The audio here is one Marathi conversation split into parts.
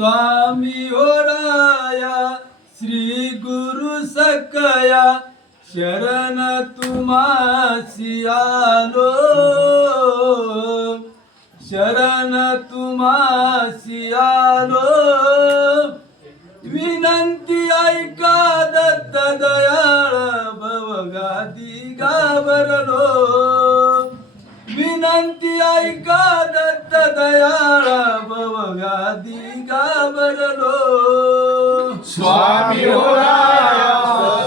स्वामी ओराया श्री गुरु सकया शरण तुम्हासी आलो शरण तुम्हासी आलो विनंती ऐका दत्त दयाळ भवगादी गावरलो विनंती ऐका दत्त दयाळ भवगादी गावरलो स्वामी ओराया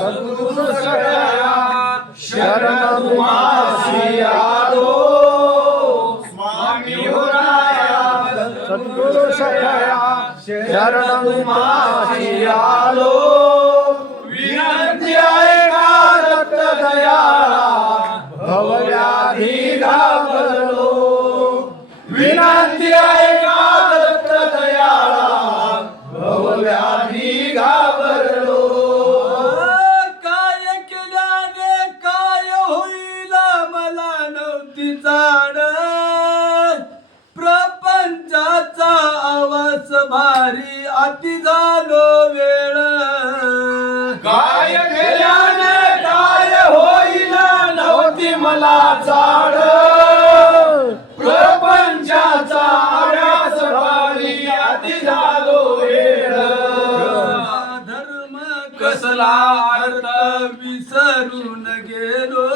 सद्गुरु सकया शरण तुम्हासी आलो स्वामी ओराया सद्गुरु सकया शरण तुम्हासी आलो विनंती ऐका दत्त दयाळा भवव्याधी घाबरलो विनंती ऐका दत्त दयाळा भवव्याधी घाबरलो काय केल्याने काय होईल मला नव्हती जाण प्रपंचाचा आवाज भारी अति झालो वेळ काय केल्याने काय होईल नव्हती मला जाण प्रपंचाचा आवाज भारी अति झालो वेळ धर्म कसला अर्थ विसरून गेलो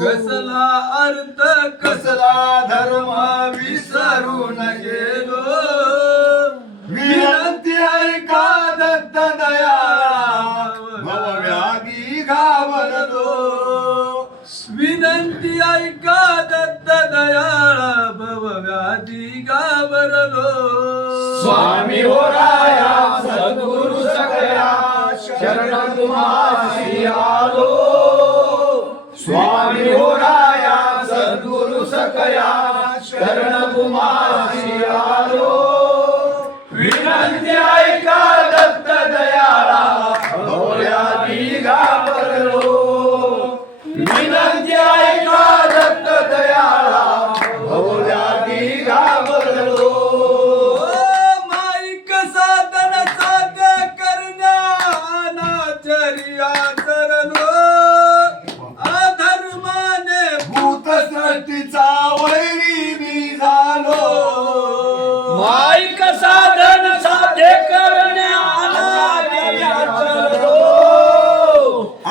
कसला अर्थ कसला धर्म विसरून गेलो विनंती ऐका दत्त दयाळा भवव्याधी घाबरलो विनंती ऐका दत्त दयाळा भवव्याधी घाबरलो स्वामी ओराया सद्गुरु सकया शरण तुम्हासी आलो स्वामी ओराया सद्गुरु सकया शरण तुम्हासी आलो विनंती ऐका दत्त दयाळा भवव्याधी घाबरलो विनंती ऐका दत्त दयाळा भवव्याधी घाबरलो माईक साधन साध्य करण्यानाचर्या करलो अधर्माने भूतसृष्टीचा वैरी मी झालो माईक साधन साध्य करण्यानाचर्या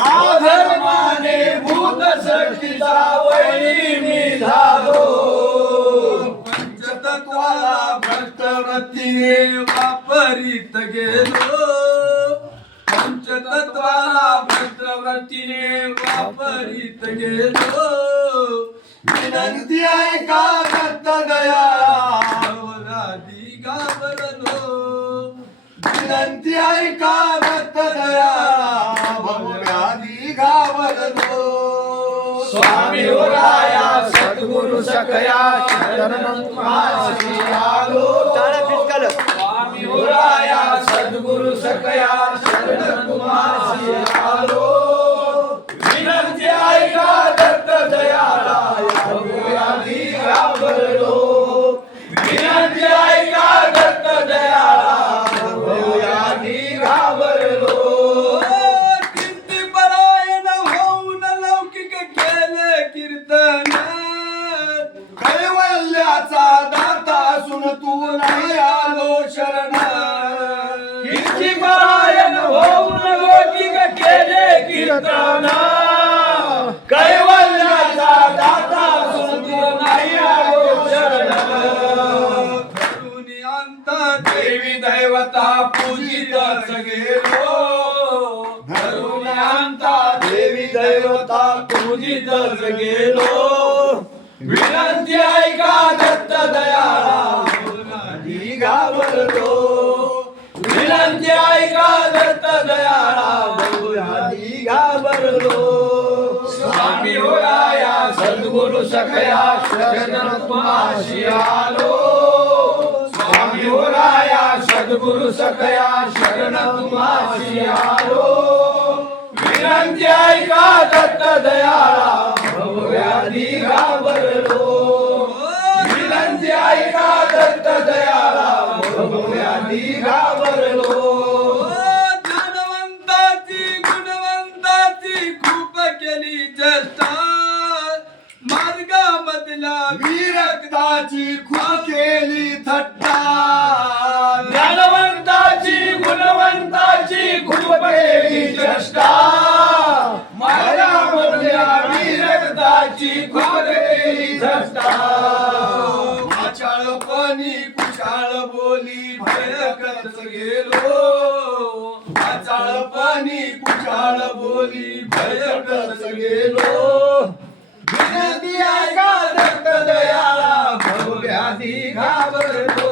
आधर्माने भूतसृष्टीचा वैरी मी झालो पंचतत्वाला भ्रष्टवृत्तीने वापरीत गेलो पंचतत्वाला भ्रष्टवृत्तीने वापरीत गेलो विनंती ऐका दत्त दयाळा भवव्याधी घाबरलो विनंती ऐका दत्त दयाळा भवव्याधी घाबरलो स्वामी ओराया सद्गुरु सकया शरण तुम्हासी आलो स्वामी ओराया सद्गुरु सकया शरण तुम्हासी आलो विनंती ऐका दत्त दयाळा भवव्याधी घाबरलो विनंती ऐका दत्त दयाळा भवव्याधी घाबरलो कीर्ती परायण होऊन लौकिक केले कीर्तन कैवल्याचा दाता असून तू नाही आलो शरण कीर्ती परायण होऊन लौकिक केले कीर्तन कैवल्याचा दाता असून तू नाही आलो शरण धरुनी अंता देवी दैवता पूजितच गेलो धरून अंता देवी दैवता पूजितच गेलो विनंती ऐका दत्त दयाळा भवव्याधी घाबरलो विनंती ऐका दत्त दयाळा भवव्याधी घाबरलो स्वामी ओराया सद्गुरु सकया शरण तुम्हासी आलो स्वामी ओराया सद्गुरु सकया शरण तुम्हासी आलो विनंती ऐका दत्त दयाळा भवव्याधी घाबरलो विनंती ऐका दत्त दयाळा भव्याधी घाबरलो. ज्ञानवंताची गुणवंताची खूप केली चेष्टा मार्गामधला विरक्ताची खूप केली थट्टा. ज्ञानवंताची गुणवंताची खूप केली चेष्टा मायामधल्या विरक्ताची खूप केली थट्टा. वाचाळपणी कुशाळ बोली भयकच गेलो वाचाळपणी कुशाळ बोली भयकच गेलो. विनंती ऐका दत्त दयाळा भवव्याधी घाबरलो.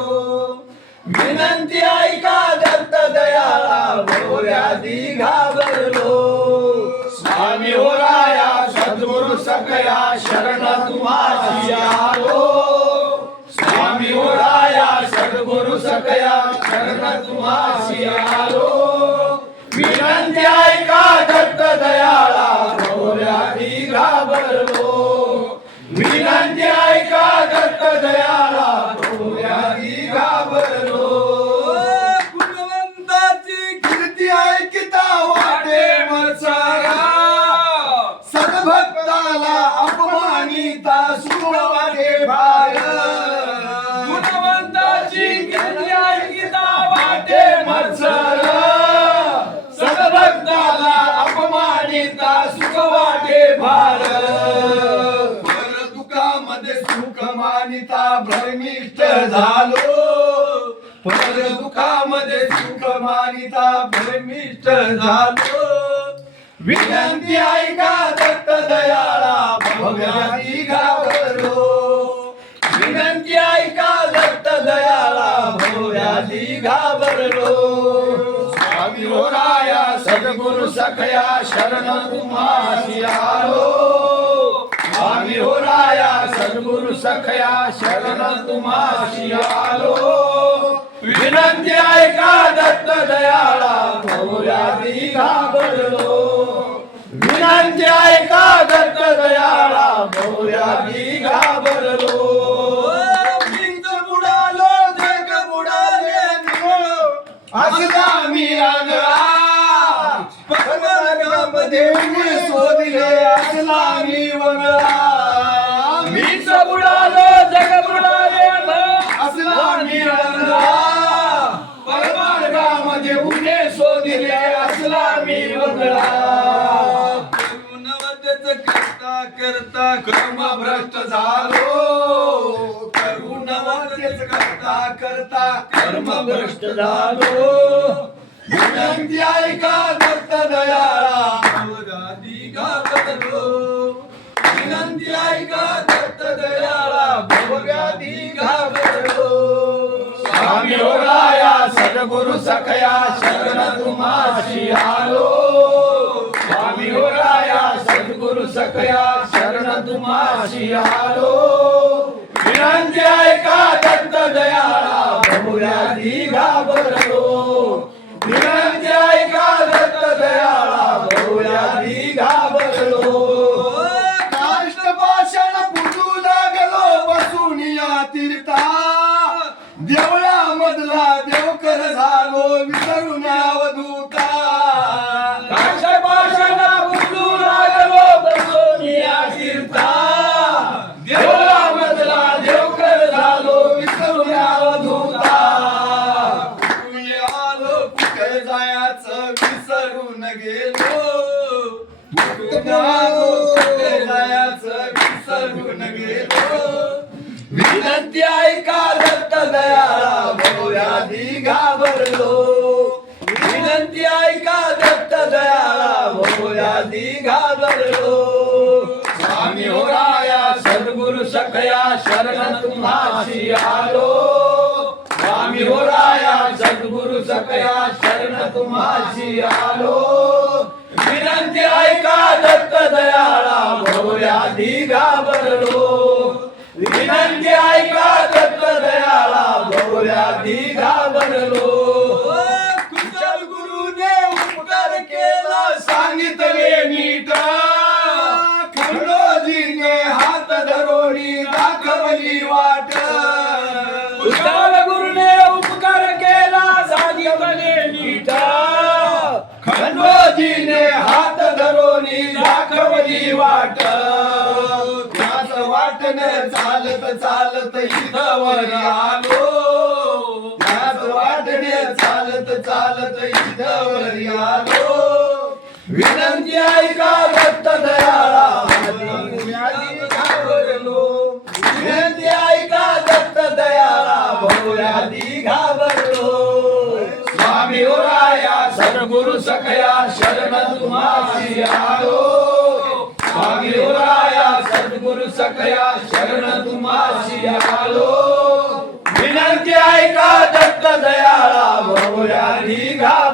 विनंती ऐका दत्त दयाळा भवव्याधी घाबरलो. स्वामी हो राया सद्गुरु सकया शरण तुम्हासी आलो. स्वामी हो राया सद्गुरु सकया शरण तुम्हासी आलो. विनंती ऐका दत्त दयाळा भवव्याधी घाबरलो. विनंती ऐका दत्त दयाळा भवव्याधी घाबरलो. गुणवंताची कीर्ती ऐकिता वाटे मत्सरा. सद्भक्ताला अपमानिता सुख वाटे भार. गुणवंताची कीर्ती ऐकिता वाटे मत्सर सद्भक्ताला अपमानिता सुख वाटे भार. पर दुःखामध्ये सुख मानिता भ्रमिष्ट झालो. पर दुःखामध्ये सुख मानिता भ्रमिष्ट झालो. विनंती ऐका दत्त दयाळा भव्याधी घाबरलो. विनंती ऐका दत्त दयाळा भव्याधी घाबरलो. स्वामी हो राया सद्गुरु सखया शरण तुम्हासी आलो. स्वामी हो राया सद्गुरु सखया शरण तुम्हासी आलो. विनंती ऐका दत्त दयाळा भव्याधी घाबरलो. विनंती ऐका दत्त दयाळा भव्याधी घाबरलो. पिंड बुडालो जग बुडाले असला मी आगळा. पद्मरागामध्ये उभे शोधले असला मी वगळा. मीच बुडालो जग बुडाले असला मी आगळा. परमार्गामध्ये उभे शोधले असला मी वगळा. करुणवतेच करता करता कर्मभ्रष्ट झालो. करुणवतेच करता करता कर्मभ्रष्ट झालो. विनंती ऐका दत्त दयाळा भवव्याधी घाबरलो. विनंती ऐका दत्त दयाळा भवव्याधी घाबरलो. स्वामी हो राया सद्गुरु सखया शरण तुम्हासी आलो. स्वामी हो राया सद्गुरु सखया शरण तुम्हासी आलो. विनंती ऐका दत्त दयाळा भवव्याधी घाबरलो. विनंती ऐका दत्त दयाळा भवव्याधी घाबरलो. काष्टपाषाण पुजू लागलो बसून या तीर्था. देवळामधला देवकर झालो विसरून अवधूता. काष्टपाषाणा बुडू लागलो बसून या तीर्था. देवळामधला देवकर झालो विसरून अवधूता. कुठे आलो कुठे जायचं विसरून गेलो. कुठे आलो कुठे जायचं विसरून गेलो. विनंती ऐका दत्त दयाळा भवव्याधी घाबरलो. विनंती ऐका दत्त दयाळा भवव्याधी घाबरलो. स्वामी हो राया सद्गुरु सखया शरण तुम्हासी आलो. स्वामी हो राया सद्गुरु सखया शरण तुम्हासी आलो. विनंती ऐका दत्त दयाळा भवव्याधी घाबरलो. विनंती ऐका दत्त दयाळा भवव्याधी घाबरलो. कुशल गुरुने उपकार केला सांगितले नीट. खंडोजीने हात धरोणी दाखवली वाट. कुशाल गुरुने उपकार केला वाट त्याच वाटने चालत चालत इथं वर आलो त्याच वाटने चालत चालत इथं वर आलो विनंती ऐका दत्त दयाळा भोवयादी घाबरलो विनंती ऐका दत्त दयाळा भोवयादी घाबरलो स्वामी राया सद्गुरु सखया शरण तुम्हासी आलो स्वामी राया सद्गुरु सखया शरण तुम्हासी आलो विनंती ऐका दत्त दयाळा भोवयादी घाबरलो